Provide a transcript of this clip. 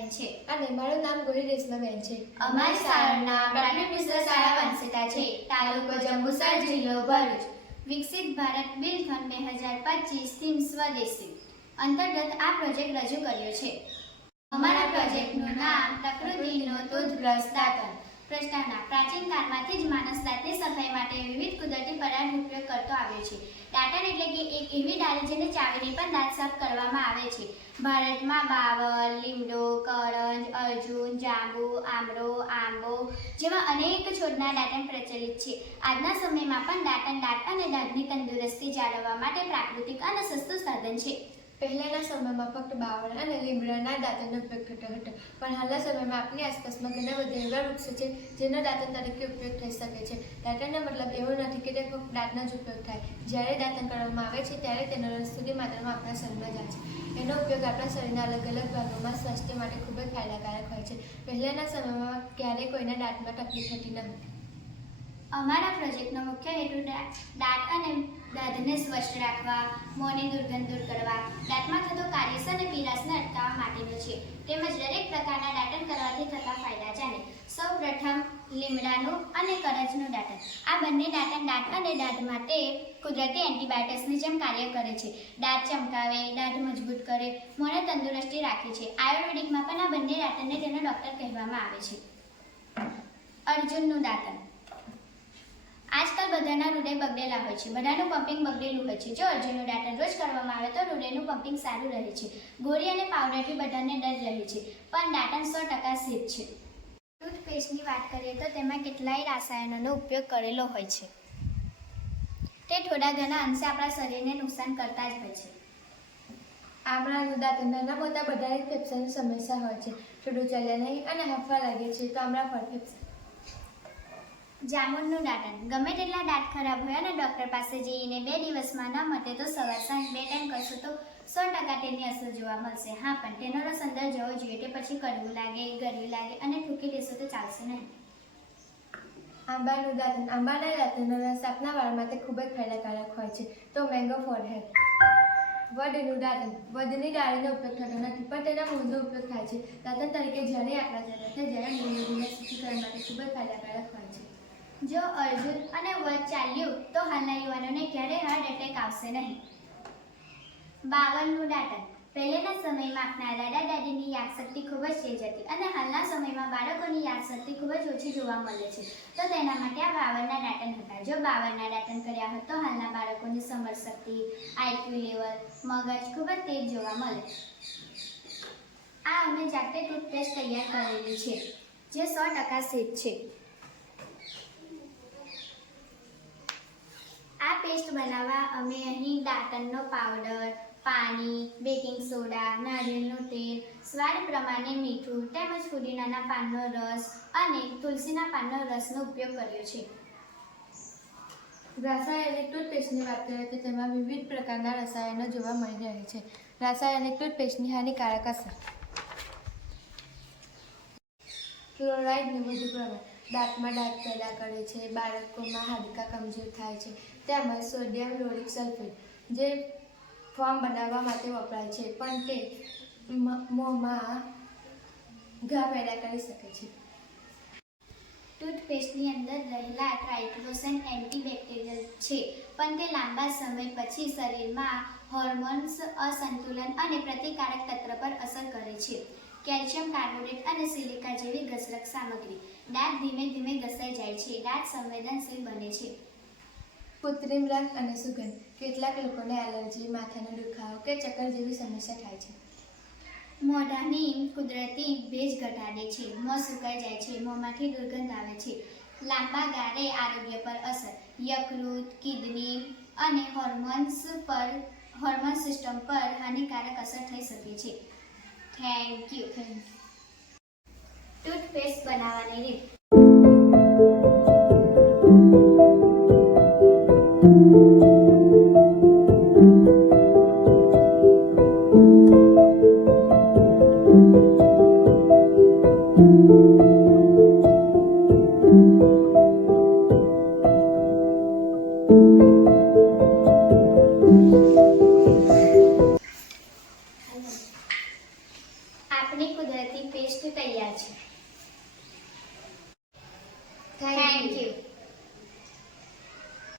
રેખાબેન છે અને મારું નામ ગોહિલ રેશમાબેન છે. અમારી શાળાનું નામ પ્રાથમિક મિશ્ર શાળા વંશિતા છે. તાલુકો જંબુસર, જિલ્લો ભરૂચ. વિકસિત ભારત બિલથોન 2025 થીમ સ્વદેશી અંતર્ગત આ પ્રોજેક્ટ રજૂ કર્યો છે. અમારા પ્રોજેક્ટનું નામ પ્રકૃતિનો તૂથબ્રશ દાંતણ. પ્રશ્નાવના પ્રાચીન કાળમાંથી જ માણસ દાંતની સફાઈ માટે વિવિધ કુદરતી પદાર્થ ઉપયોગ કરતો આવ્યો છે. દાંતણ એટલે કે એક એવી ડાળી જેને ચાવીને પણ દાંત સાફ કરવામાં આવે છે. ભારતમાં બાવળ, લીમડો, કરંજ, અર્જુન, જાંબુ, આંબો જેવા અનેક છોડના દાંતણ પ્રચલિત છે. આજના સમયમાં પણ દાંતણ દાંત અને દાંતની તંદુરસ્તી જાળવવા માટે પ્રાકૃતિક અને સસ્તું સાધન છે. પહેલાના સમયમાં ફક્ત બાવળ અને લીમડાના દાંતણનો ઉપયોગ થતો હતો, પણ હાલના સમયમાં આપણી આસપાસમાં ઘણા બધા એવા વૃક્ષો છે જેનો દાંતણ તરીકે ઉપયોગ થઈ શકે છે. દાંતણનો મતલબ એવો નથી કે તે ફક્ત દાંતનો જ ઉપયોગ થાય. જ્યારે દાંતણ કરવામાં આવે છે ત્યારે તેનો રસ થોડી માત્રામાં આપણા શરીરમાં જાય છે. એનો ઉપયોગ આપણા શરીરના અલગ અલગ ભાગોમાં સ્વાસ્થ્ય માટે ખૂબ જ ફાયદાકારક હોય છે. પહેલાના સમયમાં ક્યારેય કોઈના દાંતમાં તકલીફ થતી ન હતી. અમારા પ્રોજેક્ટનો મુખ્ય હેતુ દાંત અને દાંતને સ્વચ્છ રાખવા, મોંની દુર્ગંધ દૂર કરવા, દાંતમાં થતો કાર્યસ અને પીડાશને અટકાવવા માટેનો છે. તેમજ દરેક પ્રકારના દાંતણ કરવાથી થતા ફાયદા જાણે. સૌપ્રથમ લીમડાનું અને કરંજનું દાંતણ. આ બંને દાંતણ દાંત અને દાઢ માટે કુદરતી એન્ટીબાયોટિક્સની જેમ કાર્ય કરે છે. દાંત ચમકાવે, દાઢ મજબૂત કરે, મોંને તંદુરસ્તી રાખે છે. આયુર્વેદિકમાં પણ આ બંને દાંતણને તેનો ડૉક્ટર કહેવામાં આવે છે. અર્જુનનું દાંતણ. આજકાલ બધાના હૃદય બગડેલા હોય છે, બધાનું પમ્પિંગ બગડેલું હોય છે. જો અર્જુનનું દાંતણ રોજ કરવામાં આવે તો હૃદયનું પમ્પિંગ સારું રહે છે. ગોળી અને પાવડરથી બધાને ડર રહે છે, પણ દાંતણ 100% સેફ છે. ટૂથપેસ્ટની વાત કરીએ તો તેમાં કેટલાય રસાયણોનો ઉપયોગ કરેલો હોય છે. તે થોડા ઘણા અંશે આપણા શરીરને નુકસાન કરતા જ હોય છે. આમળાનું દાંતણ. નાના મોટા બધા ફેફસાની સમસ્યા હોય છે. થોડું ચાલ્યા નહીં અને હાંફવા લાગે છે તો આમળા ફેફસા. જામુનનું દાંતણ. ગમે તેટલા દાંત ખરાબ હોય અને ડૉક્ટર પાસે જઈને 2 દિવસમાં ન મટે તો સવાર સાંજ 2 ટાઈમ કરશો તો 100% તેની અસર જોવા મળશે. હા, પણ તેનો રસ અંદર જવો જોઈએ. તે પછી કડવું લાગે, ગળ્યું લાગે અને થૂંકી દેશો તો ચાલશે નહીં. આંબાનું દાંતણ. આંબાના દાંતણનો રસ આપણા વાળ માટે ખૂબ જ ફાયદાકારક હોય છે તો મેંગો ફોરહેડ. વડનું દાંતણ. વડની ડાળીનો ઉપયોગ થતો નથી, પણ તેના મૂળનો ઉપયોગ થાય છે. દાંતણ તરીકે જ્યારે આપણા જરૂર છે જ્યારે મૂળના શુદ્ધિકરણ માટે ખૂબ જ ફાયદાકારક હોય છે. જો અર્જુન અને વડ ચાલ્યું તો હાલના યુવાનોને ક્યારેય હાર્ટ એટેક આવશે નહીં. બાવળનું દાંતણ. પહેલાના સમયમાં આપણા દાદા દાદીની યાદશક્તિ ખૂબ જ તેજ હતી અને હાલના સમયમાં બાળકોની યાદશક્તિ ખૂબ જ ઓછી જોવા મળે છે, તો તેના માટે આ બાવળના દાંતણ હતા. જો બાવળના દાંતણ કર્યા હોત તો હાલના બાળકોની સમજશક્તિ, આઈક્યુ લેવલ, મગજ ખૂબ જ તેજ જોવા મળે. આ અમે જાતે ટૂથપેસ્ટ તૈયાર કરેલી છે જે 100% સેફ છે. આ પેસ્ટ બનાવવા અમે અહીં દાંતણનો પાવડર, પાણી, બેકિંગ સોડા, નારિયેળનું તેલ, સ્વાદ પ્રમાણે મીઠું તેમજ ફુદીનાના પાનનો રસ અને તુલસીના પાનનો રસનો ઉપયોગ કર્યો છે. રાસાયણિક ટૂથપેસ્ટની વાત કરીએ તો તેમાં વિવિધ પ્રકારના રસાયણો જોવા મળી રહે છે. રાસાયણિક ટૂથપેસ્ટની હાનિકારક અસર. ફ્લોરાઇડનું વધુ પ્રમાણ દાંતમાં ડાઘ પેદા કરે છે, બાળકોમાં હાડકાં કમજોર થાય છે. તેમજ સોડિયમ લોરિક સલ્ફેટ જે ફોર્મ બનાવવા માટે વપરાય છે, પણ તે મોંમાં ઘા પેદા કરી શકે છે. ટૂથપેસ્ટની અંદર રહેલા ટ્રાઇક્લોસન એન્ટીબેક્ટેરિયલ છે, પણ તે લાંબા સમય પછી શરીરમાં હોર્મોન્સ અસંતુલન અને પ્રતિકારક તંત્ર પર અસર કરે છે. કેલ્શિયમ કાર્બોનેટ અને સિલિકા જેવી ઘસરક સામગ્રી. દાંત ધીમે ધીમે ઘસાઈ જાય છે, દાંત સંવેદનશીલ બને છે. કૃત્રિમ રંગ અને સુગંધ. કેટલાક લોકોને એલર્જી, માથાનો દુખાવો કે ચક્કર જેવી સમસ્યા થાય છે. મોઢાની કુદરતી ભેજ ઘટાડે છે, મોં સુકાઈ જાય છે, મોંમાંથી દુર્ગંધ આવે છે. લાંબા ગાળે આરોગ્ય પર અસર. યકૃત, કિડની અને હોર્મોન સિસ્ટમ પર હાનિકારક અસર થઈ શકે છે. Thank you. ટૂથપેસ્ટ બનાવવાની રીત. આપની કુદરતી પેસ્ટ તૈયાર છે.